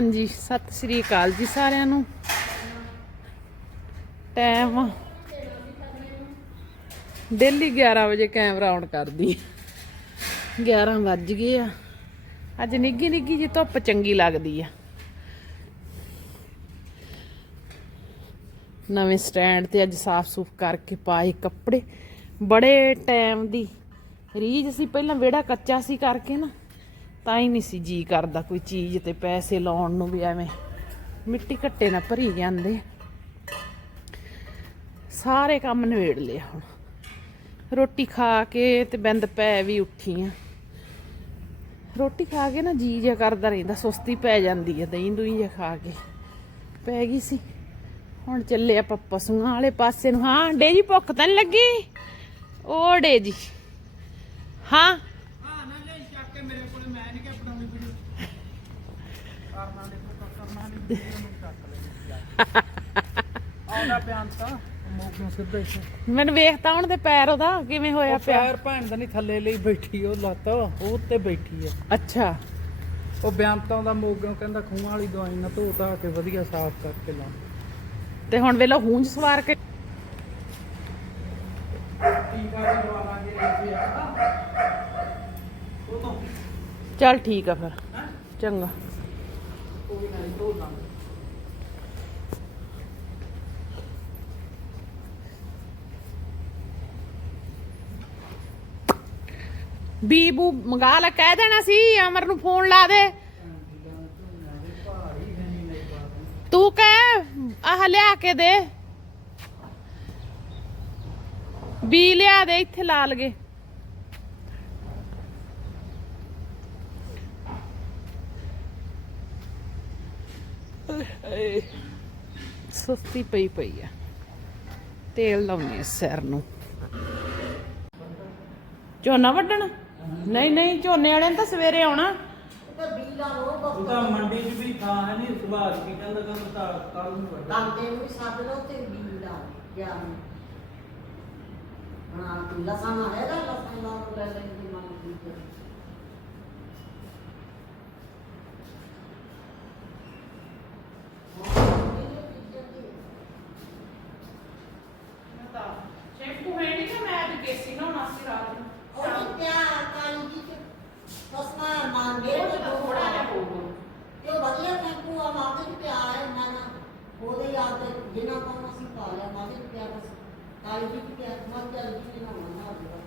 ਹਾਂਜੀ, ਸਤਿ ਸ੍ਰੀ ਅਕਾਲ ਜੀ ਸਾਰਿਆਂ ਨੂੰ। ਟਾਈਮ ਡੇਲੀ 11 ਵਜੇ ਕੈਮਰਾ ਆਨ ਕਰਦੀ 11 ਵੱਜ ਗਏ ਆ। ਅੱਜ ਨਿੱਗੀ ਨਿੱਗੀ ਜੀ ਧੁੱਪ ਚੰਗੀ ਲੱਗਦੀ ਆ। ਨਵੇਂ ਸਟੈਂਡ ਤੇ ਅੱਜ ਸਾਫ਼ ਸੂਫ ਕਰਕੇ ਪਾਏ ਕੱਪੜੇ। ਬੜੇ ਟਾਈਮ ਦੀ ਰੀਝ ਸੀ, ਪਹਿਲਾਂ ਵਿਹੜਾ ਕੱਚਾ ਸੀ ਕਰਕੇ ਨਾ। ਤਾਂ ਹੀ ਨਹੀਂ ਸੀ ਜੀ ਕਰਦਾ ਕੋਈ ਚੀਜ਼ ਤੇ ਪੈਸੇ ਲਾਉਣ ਨੂੰ ਵੀ ਐਵੇਂ। ਮਿੱਟੀ ਘੱਟੇ ਨਾਲ ਭਰੀ ਜਾਂਦੇ। ਸਾਰੇ ਕੰਮ ਨਵੇੜ ਲਿਆ ਹੁਣ। ਰੋਟੀ ਖਾ ਕੇ ਤੇ ਬਿੰਦ ਪੈ ਵੀ ਉੱਠੀ ਆ। ਰੋਟੀ ਖਾ ਕੇ ਨਾ ਜੀ ਜਿਹਾ ਕਰਦਾ ਰਹਿੰਦਾ, ਸੁਸਤੀ ਪੈ ਜਾਂਦੀ ਹੈ ਦਹੀਂ ਦੁਹੀਂ ਜਿਹਾ ਖਾ ਕੇ। ਪੈ ਗਈ ਸੀ। ਹੁਣ ਚੱਲੇ ਆਪਾਂ ਪਸ਼ੂਆਂ ਵਾਲੇ ਪਾਸੇ ਨੂੰ। ਹਾਂ ਡੇ ਜੀ, ਭੁੱਖ ਤਾਂ ਨਹੀਂ ਲੱਗੀ? ਓ ਡੇ ਜੀ। ਹਾਂ ਨਾ ਲੈ ਚੱਕ ਕੇ ਮੇਰੇ ਕੋਲ ਮੈਂ ਨਹੀਂ ਕਿ ਬਣਾਉਣੀ ਵੀਡੀਓ ਕਰਨਾ ਦੇ ਕਰਨਾ ਨਹੀਂ ਵੀਡੀਓ ਨੂੰ ਚੱਕ ਲੈ ਆਉਂਦਾ ਪਿਆਨ ਤਾਂ। ਮੋਗੋਂ ਸਿੱਧਾ ਹੀ ਮੈਨੂੰ ਵੇਖਤਾ ਹੁਣ ਤੇ ਪੈਰ ਉਹਦਾ ਕਿਵੇਂ ਹੋਇਆ ਪਿਆ। ਪੈਰ ਭੈਣ ਦਾ ਨਹੀਂ ਥੱਲੇ ਲਈ ਬੈਠੀ ਉਹ ਲੱਤ। ਉਹ ਉੱਤੇ ਬੈਠੀ ਆ। ਅੱਛਾ। ਉਹ ਬਿਆਨਤਾਂ ਦਾ ਮੋਗੋਂ ਕਹਿੰਦਾ ਖੂਹਾਂ ਵਾਲੀ ਦਵਾਈ ਨਾਲ ਧੋ ਧਾ ਕੇ ਵਧੀਆ ਸਾਫ਼ ਕਰਕੇ ਲਾ। ਤੇ ਹੁਣ ਵੇਲਾ ਹੂੰਜ ਸਵਾਰ ਕੇ ਟੀਕਾ ਵੀ ਲਵਾ ਲਾਂਗੇ ਰੇਟ ਉਹ ਤੋਂ। ਚੱਲ ਠੀਕ ਆ ਫਿਰ। ਚੰਗਾ। ਕੋਈ ਨਹੀਂ ਧੋ ਲਾਂਗੇ ਬੀਬੂ ਮੰਗਾ ਲੈ, ਕਹਿ ਦੇਣਾ ਸੀ, ਅਮਰ ਨੂੰ ਫੋਨ ਲਾ ਦੇ। ਤੂੰ ਕਹਿ, ਆਹ ਲਿਆ ਕੇ ਦੇ। ਬੀ ਲਿਆ ਦੇ, ਇੱਥੇ ਲਾ ਲਗੇ। ਸੁਸਤੀ ਪਈ ਪਈ ਆ। ਤੇਲ ਲਾਉਣੀ ਸਿਰ ਨੂੰ। ਝੋਨਾ ਵੱਢਣ? ਨਹੀਂ ਨਹੀਂ ਝੋਨੇ ਵਾਲੇ ਨੇ ਤਾਂ ਸਵੇਰੇ ਆਉਣਾ। ਉਹ ਤਾਂ ਮੰਡੀ 'ਚ ਵੀ ਥਾਂ ਹੈ ਨਹੀਂ ਸੁਭਾਸ਼ ਕੀ ਕਹਿੰਦਾ ਕਹਿੰਦਾ ਤਾਂ ਕੱਲ ਨੂੰ ਵੱਡਾ ਕਾਂਦੇ ਨੂੰ ਵੀ ਸੱਦ ਲਓ ਤੇ ਬੀਜ ਲਾ ਗਿਆ ਹਾਂ ਤੂੰ ਲਸਾਂ ਹੈਗਾ ਲਸਾਂ ਲਾ ਕੇ ਲੈ ਲੈਂਦੀ ਮਾਂ ਦੀ ਸ਼ੈਂਪੂ ਹੈ ਨਹੀਂ ਕਿ ਮੈਂ ਅੱਜ ਕੇਸੀ ਨਹਾਉਣਾ ਸੀ ਰਾਤ ਨੂੰ ਉਹ ਕਿਆ ਕਾਲੀ ਜੀ ਚ ਫਸਮਾ ਮੰਗੇ ਉਹ ਤਾਂ ਥੋੜਾ ਜਿਹਾ ਹੋਊਗਾ ਤੇ ਉਹ ਵਧੀਆ ਟੈਂਪੂ ਆ ਮਾਤੇ ਚ ਪਿਆ ਹੈ ਨਾ ਨਾ ਉਹਦੇ ਯਾਦ ਤੇ ਜਿੰਨਾ ਕੰਮ ਅਸੀਂ ਪਾ ਲਿਆ ਮਾਤੇ ਚ ਪਿਆ ਬਸ ਕਾਲੀ ਜੀ ਚ ਪਿਆ ਮਰ ਜਾ ਜੀ ਨਾ ਹੋਣਾ ਨਾ ਹੋਊਗਾ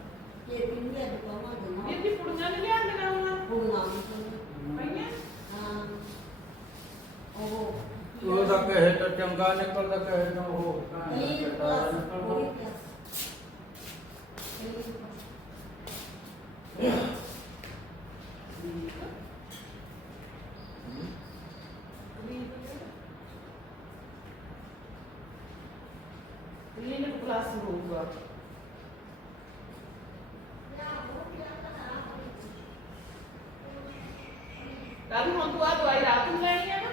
ਕਿ ਪਿੰਡੇ ਦੇ ਕਮਾ ਦੇ ਨਾ ਇਹਦੀ ਕੁੜੀਆਂ ਨੇ ਲਿਆਂਦੀਆਂ ਉਹਨਾਂ ਉਹ ਨਾ ਨਹੀਂ ਪਈਆਂ? ਹਾਂ। ਉਹ ਉਹ ਤਾਂ ਕਹੇ ਤਾਂ ਚੰਗਾ ਨਿਕਲਦਾ ਕਹੇ ਤਾਂ ਉਹ। ਨਹੀਂ ਨਿਕਲਦਾ ਉਹੀ ਪਿਆ ਕਲੀਨਿਕ ਪਲੱਸ ਹੋਊਗਾ ਕੱਲ ਹੁਣ ਤੂੰ ਆ ਦਵਾਈ ਰਾਤ ਨੂੰ ਲੈਣੀ ਹੈ ਨਾ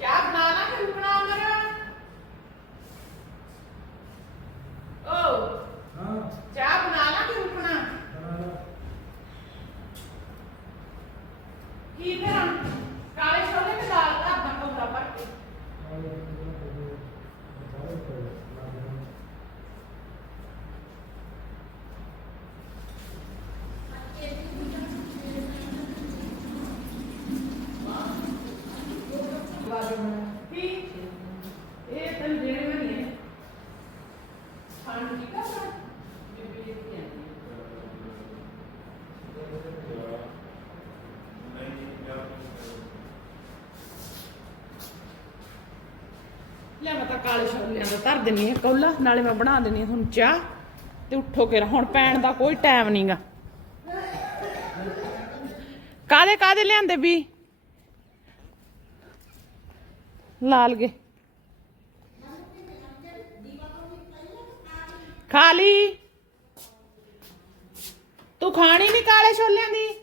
ਚਾਹ ਬਣਾ ਲਾ ਕਿ ਰੁਕਣਾ ਮੇਰਾ ਓ ਹਾਂ ਚਾਹ ਬਣਾ ਲਾ ਕਿ ਰੁਕਣਾ ਕੀ ਕਰਾਂ ਕਾਲੇ ਛੋਲੇ ਤੇ ਦਾਲ ਦਾ ਅੱਧਾ ਕੌਲਾ ਭਰ ਕੇ ਕੀ ਇਹ ਤੈਨੂੰ ਦੇਣੇ ਵਾਲੀ ਹੈ ਖਾਣ ਦੀ ਕਾ ਬੀਬੀ ਜੀ ਕੀ ਆਂਦੀ ਲੈ ਮੈਂ ਤਾਂ ਕਾਲੇ ਛੋਲਿਆਂ ਦਾ ਧਰ ਦਿੰਨੀ ਆ ਕੌਲਾ, ਨਾਲੇ ਮੈਂ ਬਣਾ ਦਿੰਨੀ ਆ ਤੁਹਾਨੂੰ ਚਾਹ, ਤੇ ਉੱਠੋ ਕੇ ਹੁਣ ਪੈਣ ਦਾ ਕੋਈ ਟਾਈਮ ਨਹੀਂਗਾ ਕਾਦੇ ਕਾਦੇ ਲਿਆਂਦੇ ਵੀ ਲਾਲ ਗੇ। ਖਾ ਲਈ ਤੂੰ ਖਾਣੀ ਨਹੀਂ ਕਾਲੇ ਛੋਲਿਆਂ ਦੀ?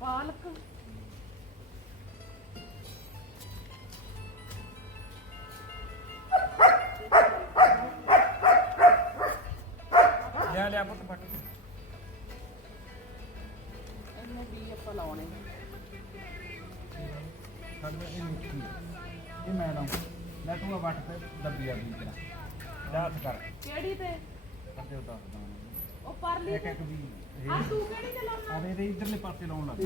ਪਾਲਕ। ਲਿਆ ਲਿਆ ਪੁੱਤ ਫਟ। ਇਹਨੂੰ ਵੀ ਆਪਾਂ ਲਾਉਣੇ। ਸਾਡੇ ਇਹ ਮੇਥੀ ਇਹ ਮੈਂ ਲਾਉਂ। ਲੈ ਤੂੰ ਵੱਟ ਤੇ ਦੱਬੀ ਆ ਵੀ ਤੇਰਾ। ਜਾ ਹੱਥ ਕਰ। ਕਿਹੜੀ ਤੇ? ਅੱਗੇ ਦੱਸ ਦਾਂ ਉਹ ਪਰਲੀ ਇੱਕ ਇੱਕ ਵੀ ਆ ਤੂੰ ਕਿਹੜੀ ਤੇ ਲਾਉਣਾ ਆਵੇ ਇਹਦੇ ਇਧਰਲੇ ਪਾਸੇ ਲਾਉਣ ਲੱਗ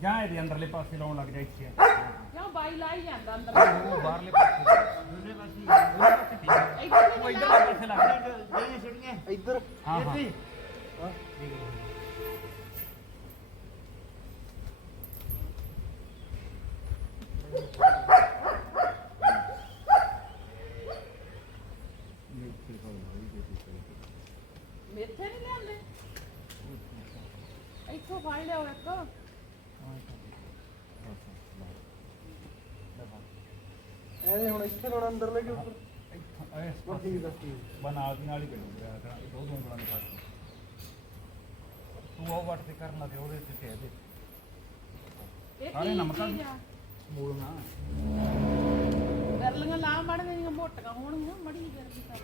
ਜਾਂ। ਇਹਦੇ ਅੰਦਰਲੇ ਪਾਸੇ ਲਾਉਣ ਲੱਗ ਜਾ ਇੱਥੇ। ਕਿਉਂ ਬਾਈ ਲਾਈ ਜਾਂਦਾ ਅੰਦਰ? ਉਹ ਬਾਹਰਲੇ ਪਾਸੇ। ਦੂਜੇ ਪਾਸੇ ਦੂਜੇ ਪਾਸੇ ਠੀਕ ਹੈ। ਇੱਧਰ ਉਹ ਨਹੀਂ ਇਧਰਲੇ ਪਾਸੇ ਲੱਗ ਇੱਧਰ ਹਾਂ ਹਾਂ। ਮੇਥੇ ਫੜ ਲਿਓ ਇੱਕ ਇਹਦੇ ਹੁਣ ਇੱਥੇ ਲਾਉਣਾ ਅੰਦਰ ਲੈ ਕੇ ਉੱਪਰ। ਬਸ ਠੀਕ ਹੈ ਠੀਕ ਬਣਾ ਦੀ ਨਾਲ ਹੀ ਪੈਂਦੀ ਕਰਾਂ ਦੋ ਦੋ ਉਂਗਲਾਂ ਦੇ ਫ਼ਰਕ ਤੂੰ ਉਹ ਵੱਟ ਤੇ ਕਰਨ ਲੱਗੇ ਉਹਦੇ ਤੇ ਕਹਿ ਦੇ। ਸਾਰੇ ਨਮਕ? ਮੂਲੀਆਂ ਗਰਲੀਆਂ ਲਾ ਮੜ ਗਈਆਂ ਮੋਟੀਆਂ ਹੋਣਗੀਆਂ ਮੜੀ ਗਰਲੀ ਤਾਂ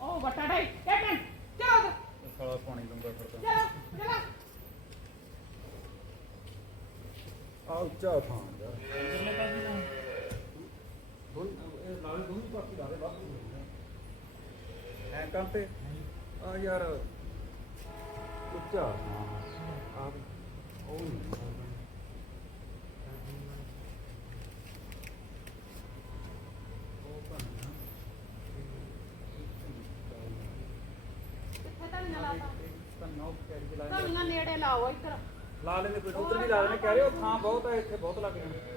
ਉਹ ਬਟਾੜਾ ਕੈਪਟਨ ਚਲੋ ਉਧਰ, ਸਾਲਾ ਪਾਣੀ ਲੰਗਾ ਫਿਰਦਾ। ਚਲੋ ਚਲੋ। ਆ ਉੱਚਾ ਥਾਂ ਯਾਰ ਹੁਣ ਇਹ ਲਾਲੇ ਦੋਨੋਂ ਪਾਸੇ ਲਾਲੇ ਬਾਹਰ ਐ ਕੰਤੇ ਆ ਯਾਰ ਉੱਚਾ ਆ ਉਹ ਨਹੀਂ ਉਹ ਕੈਰੀ ਚ ਲਾਇਆ ਧਨੀਆ ਨੇੜੇ ਲਾਓ ਇੱਧਰ। ਲਾ ਲੈਂਦੇ ਕੋਈ ਉਧਰ ਵੀ ਲਾ ਲੈਣੇ ਕਹਿ ਰਹੇ ਉਹ ਥਾਂ ਬਹੁਤ ਹੈ ਇੱਥੇ ਬਹੁਤ ਲੱਗ ਜਾਣਾ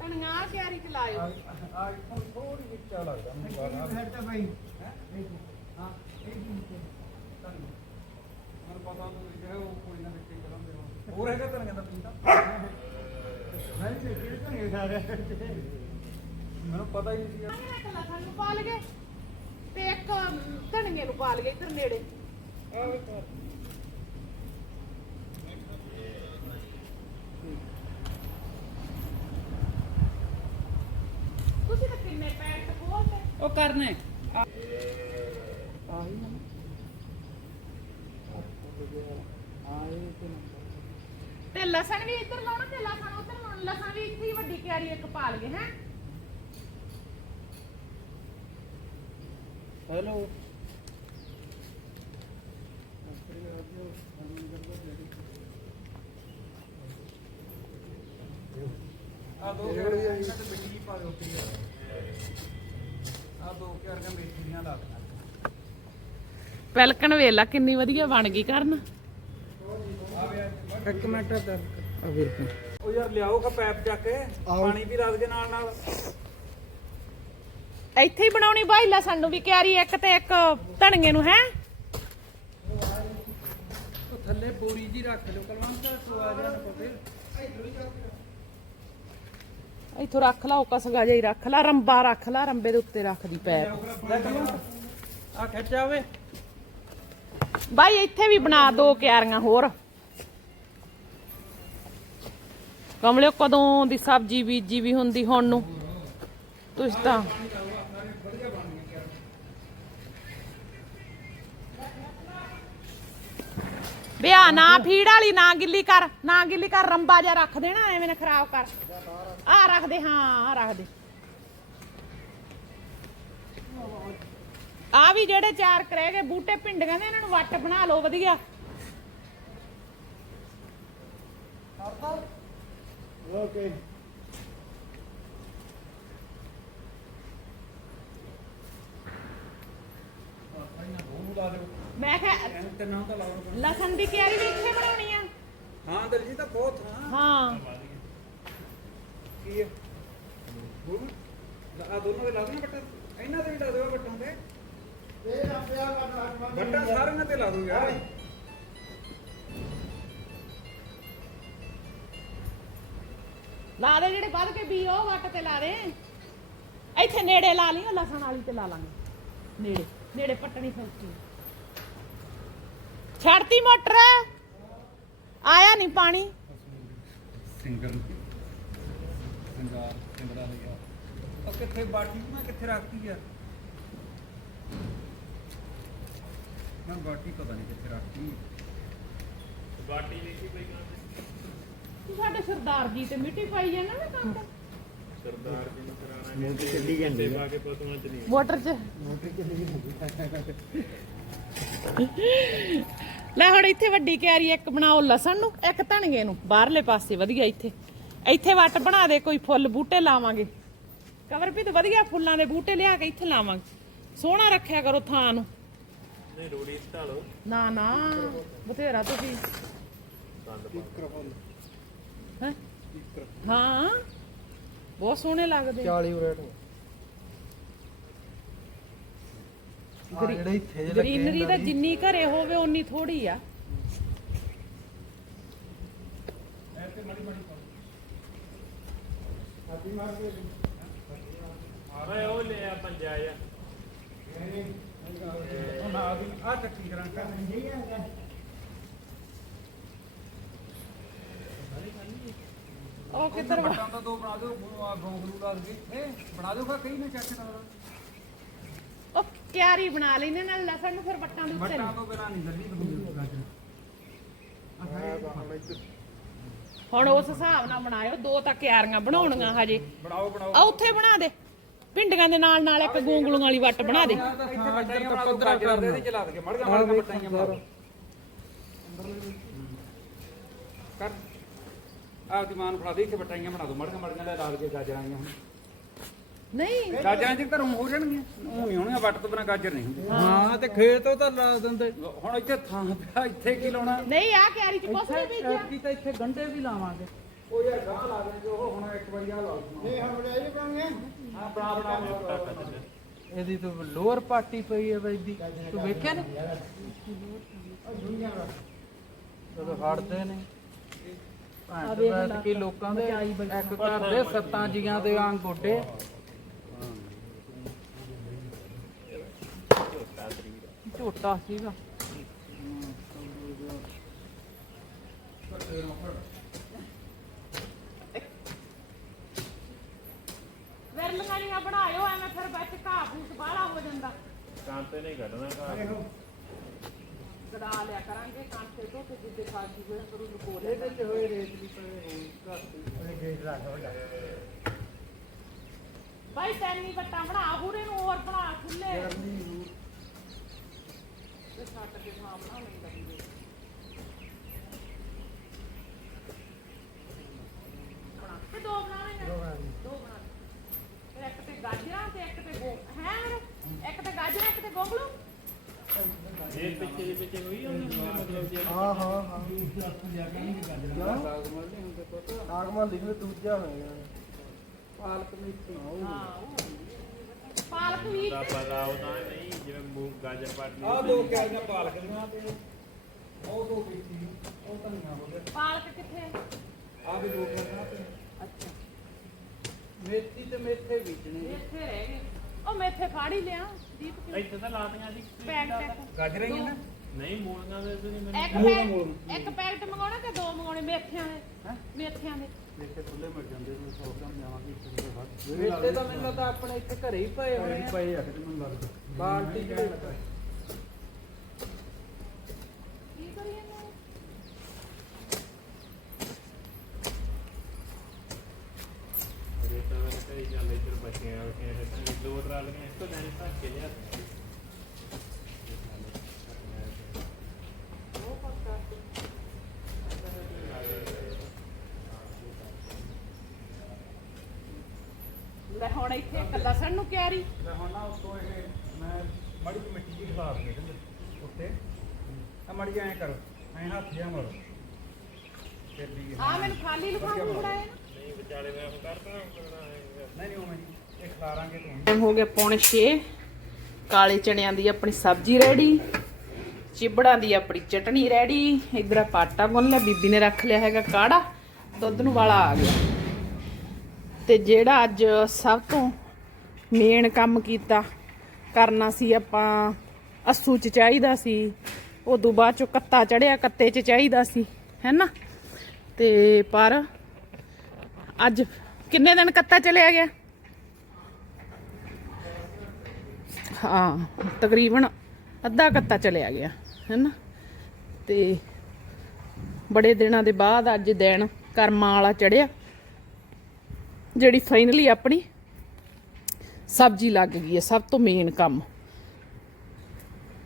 ਧਨੀਆ ਕਿਆਰੀ ਚ ਲਾਇਓ। ਆ ਆ ਇੱਥੋਂ ਥੋੜੀ ਜਿਹੀ ਚਾ ਲੱਗਦਾ ਮੈਨੂੰ ਆ ਤਾਂ ਭਾਈ। ਹਾਂ? ਇਹ ਕੀ ਧਨੀਆ ਮੈਨੂੰ ਪਤਾ ਨਹੀਂ ਜਿਹੜਾ ਉਹ ਕੋਈ ਨਾ ਵਿੱਚੇ ਕਰਾਂਗੇ ਹੋਰ। ਹੈਗਾ ਧਨੀਆ ਦਾ ਪਿੰਡਾ ਮੈਂ ਵੀ ਦੇਖੀ ਤਾਂ ਨਹੀਂ ਰਿਹਾ। ਮੈਨੂੰ ਪਤਾ ਹੀ ਨਹੀਂ ਸੀ। ਆਹ ਇੱਕ ਲਸਣ ਨੂੰ ਪਾ ਲਗੇ ਤੇ ਇੱਕ ਧਨੀਏ ਨੂੰ ਪਾ ਲਗੇ ਇੱਧਰ ਨੇੜੇ ਤੁਸੀਂ ਤਾਂ ਕਿੰਨੇ ਪੈਕਟ ਖੋਲਦੇ ਉਹ ਕਰਨੇ। ਤੇ ਲਸਣ ਵੀ ਇੱਧਰ ਲਾਉਣਾ ਤੇ ਲਸਣ ਉੱਧਰ ਲਾਉਣਾ। ਲਸਣ ਵੀ ਇੱਥੇ ਹੀ ਵੱਡੀ ਕਿਆਰੀ ਇੱਕ ਪਾ ਲਗੇ ਹੈ? ਹੈਲੋ। ਆ ਦੋ ਇਹ ਕਿਹੜੀ ਆ ਜੀ? ਇਹਨਾਂ ਤੇ ਮਿੱਟੀ ਜਿਹੀ ਪਾ ਦਿਓ ਉੱਤੇ। ਆ ਦੋ ਕਿਆਰ ਕੇ ਮੇਥੀ ਦੀਆਂ ਲਾ ਦੇਣਾ ਪੈਲਕਣ ਵੇਲਾ ਕਿੰਨੀ ਵਧੀਆ ਬਣ ਗਈ ਕਰਨ। ਇੱਕ ਮਿੰਟ ਆ ਵੀਰ ਉਹ ਯਾਰ ਲਿਆਓ ਕਾ ਪੈਪ ਚੱਕ ਕੇ ਪਾਣੀ ਵੀ ਲੱਗ ਜੇ ਨਾਲ ਨਾਲ ਇੱਥੇ ਹੀ ਬਣਾਉਣੀ ਬਾਈ ਲਸਣ ਨੂੰ ਵੀ ਕਿਆਰੀ ਇੱਕ ਤੇ ਇੱਕ ਧਨੀਏ ਨੂੰ ਹੈ? ਥੱਲੇ ਬੋਰੀ ਜੀ ਰੱਖ ਲਿਓ ਕਲਵੰਤ ਤੂੰ ਆ ਜਾ ਕੋਤੇ ਇੱਥੋਂ ਰੱਖ ਲਾ ਉਹ ਕਸਗਾ ਜਿਹਾ ਹੀ ਰੱਖ ਲਾ ਰੰਬਾ ਰੱਖ ਲਾ ਰੰਬੇ ਦੇ ਉੱਤੇ ਰੱਖ ਦੀ ਪੈਪ। ਆ ਖਿੱਚ ਆਵੇ ਬਾਈ ਇੱਥੇ ਵੀ ਬਣਾ ਦੋ ਕਿਆਰੀਆਂ ਹੋਰ। ਕਮਲਿਓ ਕਦੋਂ ਦੀ ਸਬਜ਼ੀ ਬੀਜੀ ਵੀ ਹੁੰਦੀ ਹੁਣ ਨੂੰ? ਤੁਸੀਂ ਤਾਂ ਬਿਆ ਨਾ ਫੀੜ ਵਾਲੀ ਨਾ ਗਿੱਲੀ ਕਰ ਨਾ ਗਿੱਲੀ ਕਰ ਰੰਬਾ ਜਿਹਾ ਰੱਖ ਦੇਣਾ ਐਵੇਂ ਨਾ ਖਰਾਬ ਕਰ। ਆ ਰੱਖ ਦੇ ਹਾਂ ਆ ਰੱਖ ਦੇ। ਆ ਵੀ ਜਿਹੜੇ ਚਾਰ ਕਰੇਗੇ ਗਏ ਬੂਟੇ ਪਿੰਡੀਆਂ ਦੇ ਇਹਨਾਂ ਨੂੰ ਵੱਟ ਬਣਾ ਲਓ ਵਧੀਆ। ਓਕੇ। ਮੈਂ ਕਿਹਾ ਤੇ ਨਾ ਤਾਂ ਲਾਉਣਾ ਲਸਣ ਦੀ ਕਿਆਰੀ ਵੀ ਇੱਥੇ ਬਣਾਉਣੀ ਆ। ਹਾਂ ਦਲਜੀ ਤਾਂ ਬਹੁਤ ਹਾਂ ਹਾਂ। ਕੀ ਹੈ ਆ ਦੋਨੋਂ ਦੇ ਲਾ ਦੇਣਾ ਬੱਟਾ ਇਹਨਾਂ ਤੇ ਵੀ ਲਾ ਦਿਓ ਬੱਟਾਂ ਤੇ ਇਹ ਆਪਿਆ ਕਰਨਾ ਬੱਟਾ ਸਾਰਿਆਂ ਤੇ ਲਾ ਦੋ ਯਾਰ। ਲਾ ਦੇ ਜਿਹੜੇ ਵੱਧ ਕੇ ਵੀ ਉਹ ਵੱਟ ਤੇ ਲਾ ਦੇ। ਇੱਥੇ ਨੇੜੇ ਲਾ ਲਈ ਲਸਣ ਵਾਲੀ ਤੇ ਲਾ ਲਾਂਗੇ। ਨੇੜੇ ਨੇੜੇ ਪੱਟਣੀ ਫੈਕਟਰੀ ਛੱਡਤੀ ਮੋਟਰ। ਆਇਆ ਨਹੀਂ ਪਾਣੀ। ਸਿੰਗਲ। ਸਿੰਗਾਰ ਸਿੰਗੜਾ ਲਿਆ ਉਹ ਕਿੱਥੇ ਬਾਟੀ ਮੈਂ ਕਿੱਥੇ ਰੱਖਤੀ ਯਾਰ? ਮੈਂ ਬਾਟੀ ਪਤਾ ਨਹੀਂ ਕਿੱਥੇ ਰੱਖਤੀ। ਤੂੰ ਸਾਡੇ ਸਰਦਾਰ ਜੀ ਤੇ ਮਿੱਟੀ ਪਾਈ ਜਾਣਾ ਨਾ ਕੰਮ ਤੇ। ਮੋਟਰ ਚੱਲੀ ਜਾਂਦੀ ਹੈ ਮੋਟਰ 'ਚ। ਮੋਟਰ ਚੱਲੀ ਜਾਂਦੀ ਲੈ ਹੁਣ ਇੱਥੇ ਵੱਡੀ ਕਿਆਰੀ ਇੱਕ ਬਣਾਓ ਲਸਣ ਨੂੰ ਇੱਕ ਧਨੀਏ ਨੂੰ। ਬਾਹਰਲੇ ਪਾਸੇ ਵਧੀਆ ਇੱਥੇ। ਇੱਥੇ ਵੱਟ ਬਣਾ ਦੇ ਕੋਈ ਫੁੱਲ ਬੂਟੇ ਲਾਵਾਂਗੇ। ਕਵਰ ਵੀ ਤੇ ਵਧੀਆ ਫੁੱਲਾਂ ਦੇ ਬੂਟੇ ਲਿਆ ਕੇ ਇੱਥੇ ਲਾਵਾਂਗੇ। ਸੋਹਣਾ ਰੱਖਿਆ ਕਰੋ ਥਾਂ ਨੂੰ। ਨਹੀਂ ਰੋੜੀ ਸਟਾਲੋ ਨਾ ਨਾ ਬਥੇਰਾ ਤੁਸੀਂ। ਹੈਂ? ਹਾਂ। ਬਹੁਤ ਸੋਹਣੇ ਲੱਗਦੇ। 40 ਰੇਟ। ਆ ਜਿਹੜੇ ਇੱਥੇ ਜਿਹੇ ਲੱਗੇ ਗ੍ਰੀਨਰੀ ਤਾਂ ਜਿੰਨੀ ਘਰੇ ਹੋਵੇ ਓਨੀ ਥੋੜੀ ਆ। ਓਏ ਉਹ ਲਿਆ ਪੰਜਾ ਆ ਉਹ ਨਾਲ ਦੀ ਆ। ਚੱਕੀ ਕਰਾਂ ਕਰ ਉਹ ਕਿੱਧਰ ਵਾ ਬੱਟਾਂ ਤਾਂ ਦੋ ਬਣਾ ਦਿਓ ਆ ਗੋਂਗਲੂ ਲਾ ਦੇ ਇਹ ਬਣਾ ਦਿਓ ਕਈ ਨੇ ਚੱਕ ਨਾਲ। ਕਿਆਰੀ ਬਣਾ ਲੈਨੇ ਨਾਲ ਲਸਣ ਨੂੰ ਫਿਰ ਵੱਟਾਂ ਦੇ ਉੱਤੇ ਬੱਟਾਂ ਤੋਂ ਬਿਨਾਂ ਨਹੀਂ ਲੱਲੀ ਬਣਦੀ ਗਾਜਰ ਹੁਣ ਉਸ ਹਿਸਾਬ ਨਾਲ ਬਣਾਇਓ ਦੋ ਤਾਂ ਕਿਆਰੀਆਂ ਬਣਾਉਣੀਆਂ ਹਜੇ। ਬਣਾਓ ਬਣਾਓ। ਆ ਉੱਥੇ ਬਣਾ ਦੇ। ਪਿੰਡੀਆਂ ਦੇ ਨਾਲ ਨਾਲ ਇੱਕ ਗੋਂਗਲੂਆਂ ਵਾਲੀ ਵੱਟ ਬਣਾ ਦੇ। ਇੱਥੇ ਦੇ ਇਹਦੇ ਚ ਲਾ ਦੇ ਮੜਗਾ ਮੜਗਾ ਬੱਟਾਈਆਂ ਬਣਾ ਦਿਓ ਕਰ। ਆਪਦੀ ਮਾਂ ਨੂੰ ਫੜਾ ਦੇ ਇੱਥੇ ਬੱਟਾਈਆਂ ਬਣਾ ਦਿਓ ਮੜਗਾ ਮੜਗਾ ਲੈ ਲਾ ਕੇ ਗਾਜਰਾਂ ਆਈਆਂ ਹੁਣ। ਨਹੀਂ। ਗਾਜਰਾਂ ਚ ਘਰੋਂ ਹੋ ਜਾਣਗੀਆਂ ਉਹ ਨਹੀਂ ਹੋਣਗੀਆਂ ਵੱਟ ਤੋਂ ਬਿਨਾਂ ਗਾਜਰ ਨਹੀਂ ਹੁੰਦੀ। ਹਾਂ ਤੇ ਖੇਤੋਂ ਤਾਂ ਲਾ ਦਿੰਦੇ। ਹੁਣ ਇੱਥੇ ਥਾਂ ਪਿਆ ਇੱਥੇ ਕੀ ਲਾਉਣਾ? ਨਹੀਂ ਆ ਕਿਆਰੀ ਚ ਕੁਛ ਨਹੀਂ ਬੀਜਿਆ ਐਤਕੀ ਤਾਂ ਇੱਥੇ ਗੰਢੇ ਵੀ ਲਾਵਾਂਗੇ। ਉਹ ਯਾਰ ਗਾਹ ਲਾ ਦੇ ਉਹ ਹੁਣ ਇੱਕ ਵਾਰੀ ਆ ਲਾ ਦੂੰ ਇਹ ਹੁਣ ਬੜਾਈ ਬਣਾਉਂਗੇ ਹਾਂ ਬਣਾ ਬਣਾ ਬਣਾ ਇਹਦੀ ਤਾਂ ਲੋਅਰ ਪਾਰਟੀ ਪਈ ਹੈ ਬਾਈ ਦੀ। ਤੂੰ ਵੇਖਿਆ ਨੀ? ਜਦੋਂ ਹੜਦੇ ਨੇ। ਕੀ ਲੋਕਾਂ ਦੇ ਇੱਕ ਘਰ ਦੇ ਸੱਤਾਂ ਜੀਆਂ ਦੇ ਵਾਂਗ ਗੋਡੇ। ਝੋਟਾ ਸੀਗਾ। ਵਿਰਲੀਆਂ ਬਣਾਇਓ ਐਵੇਂ ਫਿਰ ਵਿੱਚ ਘਾਹ ਫੂਸ ਬਾਹਲਾ ਹੋ ਜਾਂਦਾ। ਕਾਂਤੇ ਨਹੀਂ ਕੱਢਣਾ ਘਰ ਗੜਾ ਲਿਆ ਕਰਾਂਗੇ ਕਾਂਟੇ ਤੋਂ ਤੇ ਜਿੱਦੇ ਖਾਜੀ ਹੋਏ ਕਰੂ ਲੁਕੋ ਲੈ ਇਹਦੇ ਚ ਹੋਏ ਰੇਤ ਵੀ ਪਏ ਹੋਣ ਘਰ ਦੀ ਬਾਈ ਤੈਨੀ ਵੱਟਾਂ ਬਣਾ ਪੂਰੇ ਨੂੰ ਹੋਰ ਬਣਾ ਖੁੱਲੇ। ਤੇ ਛੱਟ ਕੇ ਬਣਾ ਬਣਾ ਨਹੀਂ ਲੱਗਦੀ ਬਣਾ ਤੇ ਦੋ ਬਣਾਣੇ ਦੋ ਬਣਾ ਫਿਰ ਇੱਕ ਤੇ ਗਾਜਰਾਂ ਤੇ ਇੱਕ ਤੇ ਗੋ ਹੈ? ਇੱਕ ਤੇ ਗਾਜਰਾਂ ਇੱਕ ਤੇ ਗੋਗਲੂ? ਇਹ ਪਿੱਛੇ ਦੇ ਪਿੱਛੇ ਹੋਈ ਉਹਨੇ ਮਤਲਬ ਜੇ ਹਾਂ ਹਾਂ ਹਾਂ। ਆਗਮਨ ਲਿਖ ਦੂਜਾ ਹੋਏਗਾ। ਪਾਲਕ ਮੇਥੀ ਹਾਂ ਉਹ। ਪਾਲਕ ਵੀ। ਦਾ ਪਤਾ ਉਹਦਾ ਨਹੀਂ ਜਿਵੇਂ ਮੂੰਗ ਗਾਜਰ ਪਾਟ ਆ ਦੋ ਕਿਆਰੀਆਂ ਪਾਲਕ ਦੀਆਂ ਤੇ ਉਹ ਦੋ ਬੀਤੀ ਉਹ ਧਨੀਆ ਹੋ ਗਿਆ। ਪਾਲਕ ਕਿੱਥੇ ਆ ਵੀ ਦੋ ਕਿਆਰੀਆਂ ਤੇ। ਅੱਛਾ। ਮੇਥੀ ਤੇ ਮੇਥੇ ਬੀਜਣੇ ਇੱਥੇ ਰਹਿ ਗਏ। ਉਹ ਮੇਥੇ ਫਾੜ ਹੀ ਲਿਆ। ਦੀਪ ਕਿਉਂ? ਇੱਥੇ ਤਾਂ ਲਾਤੀਆਂ ਸੀ ਪੈਕ ਪੈਕ ਗਾਜਰਾਂ ਹੀ ਆ ਨਾ ਨਹੀਂ ਮੂਲੀਆਂ ਦੇ ਤੇ ਨਹੀਂ ਮੈਨੂੰ ਇੱਕ ਪੈਕ ਇੱਕ ਪੈਕਟ ਮੰਗਾਉਣਾ ਕਿ ਦੋ ਮੰਗਾਉਣੇ ਮੇਥਿਆਂ ਦੇ। ਮੇਥਿਆਂ ਦੇ। ਇੱਥੇ ਖੁੱਲੇ ਮਿਲ ਜਾਂਦੇ ਨੇ 100 ਗ੍ਰਾਮ ਜਾਵਾਂਗੇ ਇੱਕ ਦੇ ਬਾਅਦ। ਮੇਥੇ ਤਾਂ ਮੈਨੂੰ ਤਾਂ ਆਪਣੇ ਇੱਥੇ ਘਰੇ ਹੀ ਪਏ ਹੋਏ ਆ। ਪਏ ਆ ਮੈਨੂੰ ਲੱਗਦਾ। ਬਾਲਟੀ ਚ ਵਿੱਚ। ਕੀ ਕਰੀਏ ਨਾ ਰੇਤਾ ਵਾਲੇ ਤੇ ਚੱਲ ਇੱਧਰ ਬੱਚਿਆਂ ਇਹ ਦੋ ਟਰਾਲੀਆਂ ਇਸ ਤੋਂ ਲੈਣੇ ਭਰ ਕੇ ਲਿਆ ਲੈ ਹੁਣ ਇੱਥੇ ਇੱਕ ਲਸਣ ਨੂੰ ਕਿਆਰੀ ਤੇ ਹੁਣ ਨਾ ਉਤੋਂ ਇਹ ਮੈਂ ਮੜੀ ਜਿਹੀ ਮਿੱਟੀ ਦੀ ਖਿਲਾਰ ਦੇ ਦਿੰਦੇ ਉੱਤੇ। ਆ ਮੜੀ ਐਂ ਕਰੋ ਐਂ ਹੱਥ ਜਿਹਾ ਮਾਰੋ। ਫਿਰ ਵੀ ਆ ਮੈਨੂੰ ਖਾਲੀ ਲਿਫਾਫਾ ਫੜਾਇਆ ਨਾ। ਨਹੀਂ ਵਿਚਾਲੇ ਮੈਂ ਉਹ ਕਰਦਾ ਕਰਨਾ ਹੈ ਨਹੀਂ ਨਹੀਂ ਉਵੇਂ ਨਹੀਂ। ਇਹ ਖਿਲਾਰਾਂਗੇ ਤੂੰ ਟਾਈਮ ਹੋ ਗਿਆ ਪੌਣੇ 6 ਕਾਲੇ ਚਣਿਆਂ ਦੀ ਆਪਣੀ ਸਬਜ਼ੀ ਰੈਡੀ ਚਿਬੜਾਂ ਦੀ ਆਪਣੀ ਚਟਣੀ ਰੈਡੀ। ਇਧਰ ਆਟਾ ਗੁੰਨ ਲਿਆ ਬੀਬੀ ਨੇ ਰੱਖ ਲਿਆ ਹੈਗਾ ਕਾੜਾ। ਦੁੱਧ ਨੂੰ ਵਾਲਾ ਆ ਗਿਆ। ਤੇ ਜਿਹੜਾ ਅੱਜ ਸਭ ਤੋਂ ਮੇਨ ਕੰਮ ਕੀਤਾ, ਕਰਨਾ ਸੀ ਆਪਾਂ ਅਸੂ ਚ ਚਾਹੀਦਾ ਸੀ, ਉਦੋਂ ਬਾਅਦ ਚੋਂ ਕੱਤਾ ਚੜਿਆ, ਕੱਤੇ ਚ ਚਾਹੀਦਾ ਸੀ, ਹੈਨਾ? ਤੇ ਪਰ ਅੱਜ ਕਿੰਨੇ ਦਿਨ ਕੱਤਾ ਚਲਿਆ ਗਿਆ? ਹਾਂ, ਤਕਰੀਬਨ ਅੱਧਾ ਕੱਤਾ ਚਲਿਆ ਗਿਆ, ਹੈਨਾ? ਤੇ ਬੜੇ ਦਿਨਾਂ ਦੇ ਬਾਅਦ ਅੱਜ ਦਿਨ ਕਰਮਾਂ ਵਾਲਾ ਚੜਿਆ। ਜਿਹੜੀ ਫਾਈਨਲੀ ਆਪਣੀ ਸਬਜ਼ੀ ਲੱਗ ਗਈ ਹੈ, ਸਭ ਤੋਂ ਮੇਨ ਕੰਮ।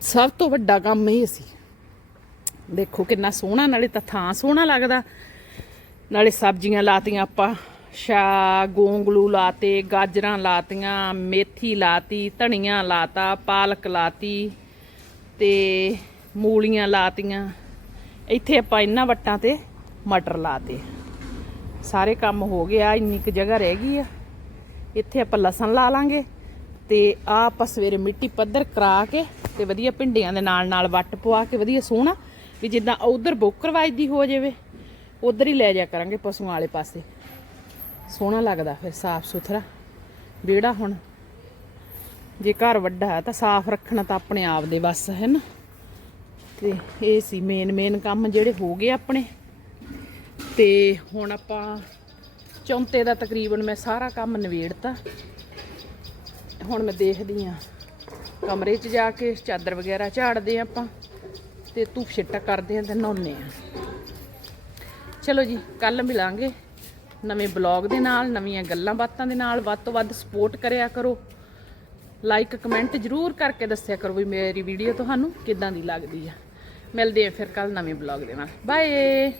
ਸਭ ਤੋਂ ਵੱਡਾ ਕੰਮ ਇਹ ਸੀ। ਦੇਖੋ ਕਿੰਨਾ ਸੋਹਣਾ, ਨਾਲੇ ਤਾਂ ਥਾਂ ਸੋਹਣਾ ਲੱਗਦਾ। ਨਾਲੇ ਸਬਜ਼ੀਆਂ ਲਾਤੀਆਂ ਆਪਾਂ ਸ਼ਾ ਗੋਂਗਲੂ ਲਾਤੇ, ਗਾਜਰਾਂ ਲਾਤੀਆਂ, ਮੇਥੀ ਲਾਤੀ, ਧਨੀਆ ਲਾਤਾ, ਪਾਲਕ ਲਾਤੀ ਤੇ ਮੂਲੀਆਂ ਲਾਤੀਆਂ। ਇੱਥੇ ਆਪਾਂ ਇਹਨਾਂ ਵੱਟਾਂ ਤੇ ਮਟਰ ਲਾਤੇ। ਸਾਰੇ ਕੰਮ ਹੋ ਗਏ ਆ ਇੰਨੀ ਕੁ ਜਗ੍ਹਾ ਰਹਿ ਗਈ ਆ। ਇੱਥੇ ਆਪਾਂ ਲਸਣ ਲਾ ਲਾਂਗੇ ਤੇ ਆ ਆਪਾਂ ਸਵੇਰੇ ਮਿੱਟੀ ਪੱਧਰ ਕਰਾ ਕੇ ਤੇ ਵਧੀਆ ਭਿੰਡੀਆਂ ਦੇ ਨਾਲ ਨਾਲ ਵੱਟ ਪਵਾ ਕੇ ਵਧੀਆ ਸੋਹਣਾ ਵੀ ਜਿੱਦਾਂ ਉਧਰ ਬੋਕਰ ਵੱਜਦੀ ਹੋ ਜਾਵੇ, ਉਧਰ ਹੀ ਲੈ ਜਾ ਕਰਾਂਗੇ ਪਸ਼ੂਆਂ ਵਾਲੇ ਪਾਸੇ। ਸੋਹਣਾ ਲੱਗਦਾ ਫਿਰ ਸਾਫ਼ ਸੁਥਰਾ। ਵਿਹੜਾ ਹੁਣ ਜੇ ਘਰ ਵੱਡਾ ਹੈ ਤਾਂ ਸਾਫ਼ ਰੱਖਣਾ ਤਾਂ ਆਪਣੇ ਆਪ ਦੇ ਵੱਸ ਹੈ ਨਾ? ਤੇ ਇਹ ਸੀ ਮੇਨ ਮੇਨ ਕੰਮ ਜਿਹੜੇ ਹੋ ਗਏ ਆਪਣੇ। ਤੇ ਹੁਣ ਆਪਾਂ ਚੌਂਤੇ ਦਾ ਤਕਰੀਬਨ ਮੈਂ ਸਾਰਾ ਕੰਮ ਨਵੇੜਤਾ ਹੁਣ ਮੈਂ ਦੇਖਦੀ ਆ ਕਮਰੇ 'ਚ ਜਾ ਕੇ ਚਾਦਰ ਵਗੈਰਾ ਝਾੜਦੇ ਹਾਂ ਆਪਾਂ ਤੇ ਧੂਪ ਛਿੱਟਾ ਕਰਦੇ ਆ ਤੇ ਨਹਾਉਂਦੇ ਆ ਚਲੋ ਜੀ ਕੱਲ ਮਿਲਾਂਗੇ ਨਵੇਂ ਬਲੌਗ ਦੇ ਨਾਲ, ਨਵੀਆਂ ਗੱਲਾਂ ਬਾਤਾਂ ਦੇ ਨਾਲ। ਵੱਧ ਤੋਂ ਵੱਧ ਸਪੋਰਟ ਕਰਿਆ ਕਰੋ। ਲਾਈਕ, ਕਮੈਂਟ ਜਰੂਰ ਕਰਕੇ ਦੱਸਿਆ ਕਰੋ ਵੀ ਮੇਰੀ ਵੀਡੀਓ ਤੁਹਾਨੂੰ ਕਿੱਦਾਂ ਦੀ ਲੱਗਦੀ ਆ। ਮਿਲਦੇ ਆ ਫਿਰ ਕੱਲ ਨਵੇਂ ਬਲੌਗ ਦੇ ਨਾਲ। ਬਾਏ!